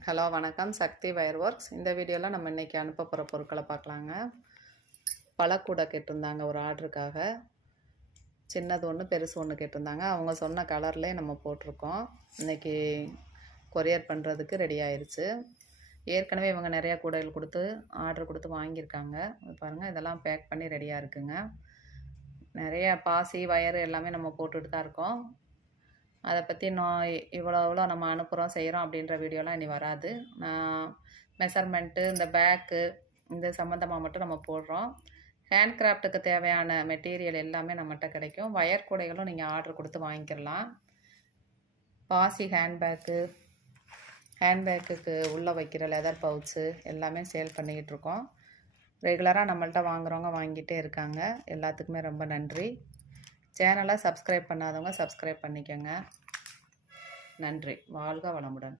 Hello வணக்கம், சக்தி wire works. இந்த வீடியோவில் நம்ம இன்றைக்கி அனுப்ப போகிற பொருட்களை பார்க்கலாங்க. பழக்கூடை கேட்டிருந்தாங்க ஒரு ஆர்டருக்காக. சின்னது ஒன்று பெருசு ஒன்று கேட்டிருந்தாங்க. அவங்க சொன்ன கலர்லேயே நம்ம போட்டிருக்கோம். இன்றைக்கி கொரியர் பண்ணுறதுக்கு ரெடி ஆயிடுச்சு. ஏற்கனவே இவங்க நிறையா கூடைகள் கொடுத்து ஆர்டர் கொடுத்து வாங்கியிருக்காங்க. பாருங்கள், இதெல்லாம் பேக் பண்ணி ரெடியாக இருக்குங்க. நிறைய பாசி வயர் எல்லாமே நம்ம போட்டுட்டு தான் இருக்கோம். அதை பற்றி இவ்வளோ நம்ம அனுப்புகிறோம் செய்கிறோம் அப்படின்ற வீடியோலாம் இனி வராது. நான் மெஷர்மெண்ட்டு இந்த பேக்கு இந்த சம்மந்தமாக மட்டும் நம்ம போடுறோம். ஹேண்ட் கிராஃப்ட்டுக்கு தேவையான மெட்டீரியல் எல்லாமே நம்மகிட்ட கிடைக்கும். வயர் கூடைகளும் நீங்கள் ஆர்டர் கொடுத்து வாங்கிக்கலாம். பாசி ஹேண்ட்பேக்குக்கு உள்ளே வைக்கிற லெதர் பவுச்சு எல்லாமே சேல் பண்ணிக்கிட்டு இருக்கோம். ரெகுலராக நம்மள்ட்ட வாங்குகிறவங்க வாங்கிட்டே இருக்காங்க. எல்லாத்துக்குமே ரொம்ப நன்றி. சேனலை சப்ஸ்கிரைப் பண்ணாதவங்க சப்ஸ்கிரைப் பண்ணிக்கோங்க. நன்றி. வாழ்க வளமுடன்.